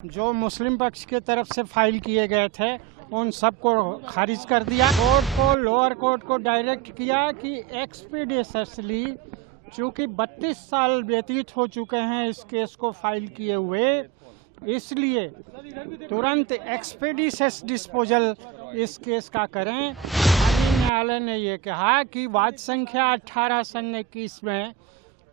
जो मुस्लिम पक्ष के तरफ से फाइल किए गए थे उन सबको खारिज कर दिया। कोर्ट को, लोअर कोर्ट को डायरेक्ट किया कि एक्सपीडिशसली, चूँकि 32 साल व्यतीत हो चुके हैं इस केस को फाइल किए हुए, इसलिए तुरंत एक्सपीडिशस डिस्पोजल इस केस का करें। माननीय न्यायालय ने ये कहा कि वाद संख्या 18/21 में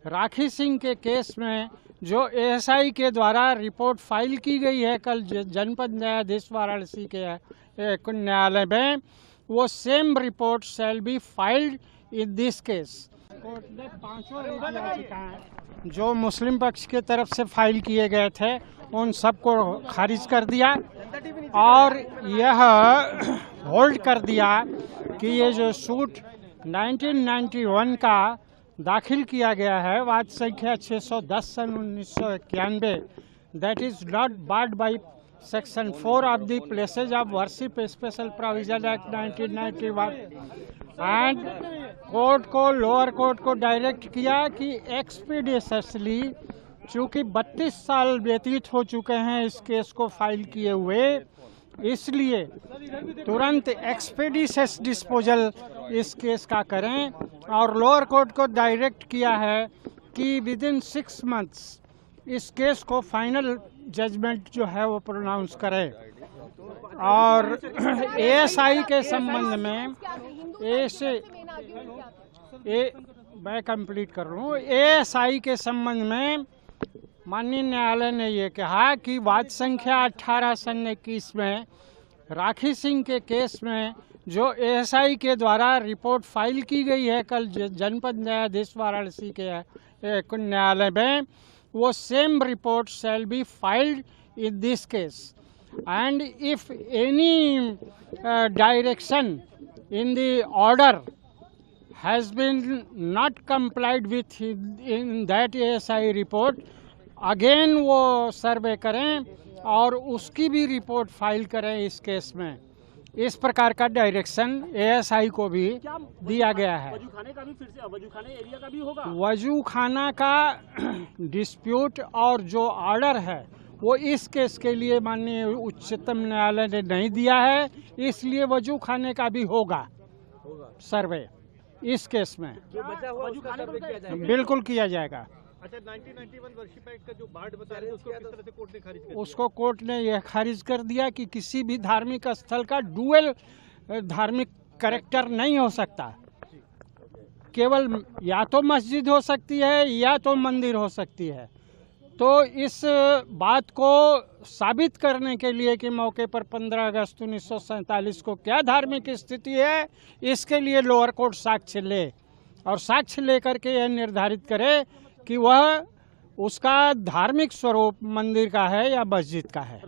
राखी सिंह के केस में जो एएसआई के द्वारा रिपोर्ट फाइल की गई है कल जनपद न्यायाधीश वाराणसी के न्यायालय में, वो same report shall be filed in this case. Court ने 5 याचिकाएं जो मुस्लिम पक्ष के तरफ से फाइल किए गए थे उन सबको खारिज कर दिया और यह होल्ड कर दिया कि ये जो सूट 1991 का दाखिल किया गया है, वाद संख्या 610 सन 1991, that is not barred by section 4 of the places of worship special provision act 1991 and court को, लोअर कोर्ट को डायरेक्ट किया कि एक्सपीडिशसली, चूँकि 32 साल व्यतीत हो चुके हैं इस केस को फाइल किए हुए, इसलिए तुरंत एक्सपीडिशस डिस्पोजल इस केस का करें और लोअर कोर्ट को डायरेक्ट किया है कि विद इन 6 मंथ्स इस केस को फाइनल जजमेंट जो है वो प्रोनाउंस करें। और एएसआई के संबंध में मैं कंप्लीट कर रहा हूँ। एएसआई के संबंध में माननीय न्यायालय ने ये कहा कि वाद संख्या 18/21 में राखी सिंह के केस में जो एएसआई के द्वारा रिपोर्ट फाइल की गई है कल जनपद न्यायाधीश वाराणसी के न्यायालय में, वो same report shall be filed in this case and if any direction in the order has been not complied with in that ASI report, again वो सर्वे करें और उसकी भी रिपोर्ट फाइल करें इस केस में। इस प्रकार का डायरेक्शन एएसआई को भी दिया गया है। वजूखाना एरिया का भी होगा। वजूखाना का डिस्प्यूट और जो ऑर्डर है वो इस केस के लिए माननीय उच्चतम न्यायालय ने नहीं दिया है, इसलिए वजूखाने का भी होगा सर्वे इस केस में। बिल्कुल किया जाएगा। अच्छा, 1991 वर्शिप एक्ट का जो बार्ड बता रहे थे उसको किस तरह से कोर्ट ने खारिज कर दिया? उसको कोर्ट ने यह खारिज कर दिया कि किसी भी धार्मिक स्थल का डुअल धार्मिक कैरेक्टर नहीं हो सकता, केवल या तो मस्जिद हो सकती है या तो मंदिर हो सकती है। तो इस बात को साबित करने के लिए कि मौके पर 15 अगस्त 1947 को क्या धार्मिक स्थिति है, इसके लिए लोअर कोर्ट साक्ष्य ले और साक्ष्य लेकर के यह निर्धारित करे कि वह उसका धार्मिक स्वरूप मंदिर का है या मस्जिद का है।